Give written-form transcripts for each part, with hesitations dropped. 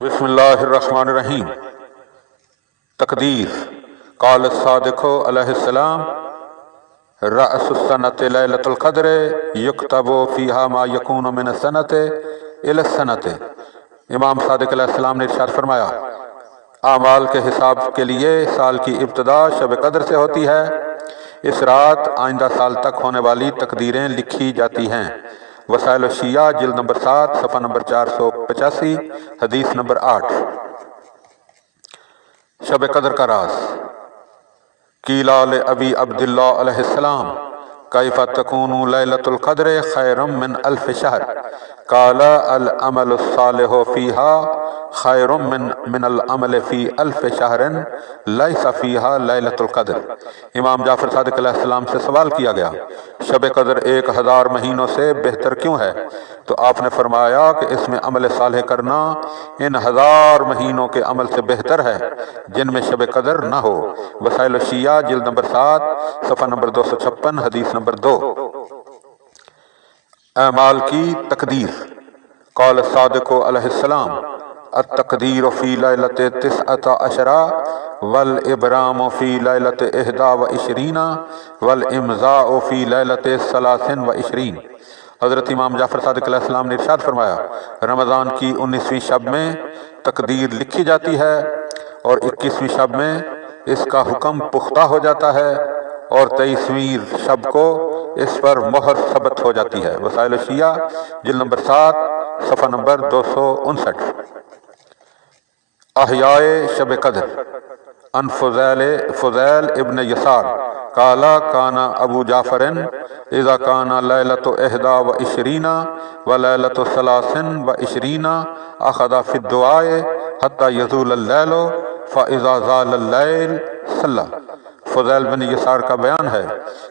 بسم اللہ الرحمن الرحیم۔ تقدیر قال الصادق علیہ السلام رأس السنۃ لیلۃ القدر یکتب فیہا ما یکون من السنۃ الی السنۃ۔ امام صادق علیہ السلام نے ارشاد فرمایا اعمال کے حساب کے لیے سال کی ابتدا شب قدر سے ہوتی ہے، اس رات آئندہ سال تک ہونے والی تقدیریں لکھی جاتی ہیں۔ وسائل الشیعہ جلد نمبر 7 صفحہ نمبر 485 حدیث نمبر 8۔ شب قدر کا راز۔ قیل لابی عبداللہ علیہ السلام کیف تکون لیلۃ القدر خیر من الف شہر؟ قال العمل الصالح فیہا خیر من العمل فی الف شہر لیس فیہا لیلۃ القدر۔ امام جعفر صادق علیہ السلام سے سوال کیا گیا شب قدر 1000 مہینوں سے بہتر کیوں ہے؟ تو آپ نے فرمایا کہ اس میں عمل صالح کرنا ان 1000 مہینوں کے عمل سے بہتر ہے جن میں شب قدر نہ ہو۔ وسائل الشیعہ جلد نمبر 7 صفحہ نمبر 256 حدیث نمبر 2۔ اعمال کی تقدیر۔ قال الصادق علیہ السلام التقدیر فی لیلۃ 19 والابرام فی لیلۃ 21 والامضاء فی لیلۃ 23۔ حضرت امام جعفر صادق علیہ السلام نے ارشاد فرمایا رمضان کی 19ویں شب میں تقدیر لکھی جاتی ہے اور 21ویں شب میں اس کا حکم پختہ ہو جاتا ہے اور 23ویں شب کو اس پر مہر ثبت ہو جاتی ہے۔ وسائل الشیعہ جلد نمبر 7 صفحہ نمبر 259۔ احیاء شب قدر۔ ان فضیل ابن یسار قال کان ابو جعفر اذا کان لیلۃ 21 ولیلۃ 23 اخذ فی الدعاء حتی یزول اللیل فاذا زال اللیل صلی۔ فضیل بن یسار کا بیان ہے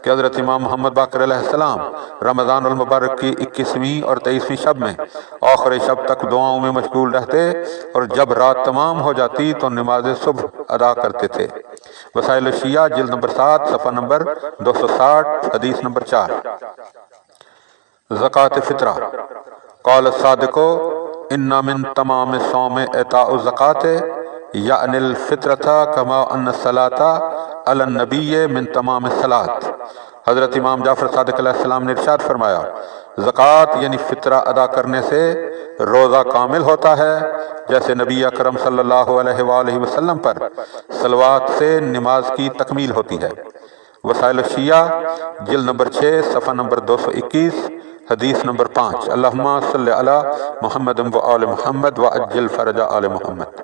کہ حضرت امام محمد باقر علیہ السلام رمضان المبارک کی 21ویں اور 23ویں شب میں آخری شب تک دعاؤں میں مشغول رہتے اور جب رات تمام ہو جاتی تو نماز صبح ادا کرتے تھے۔ وسائل الشیعہ جلد نمبر 7 صفحہ نمبر 260 حدیث نمبر 4۔ زکوٰۃ فطرہ۔ قال الصادق ان من تمام الصوم اعطاء الزکوٰۃ یعنی الفطرۃ کما ان الصلاۃ علی النبی من تمام الصلاۃ۔ حضرت امام جعفر صادق علیہ السلام نے ارشاد فرمایا زکوٰۃ یعنی فطرہ ادا کرنے سے روزہ کامل ہوتا ہے جیسے نبی اکرم صلی اللہ علیہ وآلہ وسلم پر صلوات سے نماز کی تکمیل ہوتی ہے۔ وسائل الشیعہ جلد نمبر 6 صفحہ نمبر 221 حدیث نمبر 5۔ اللہم صلی علی محمد و آل محمد وعجل فرج آل محمد۔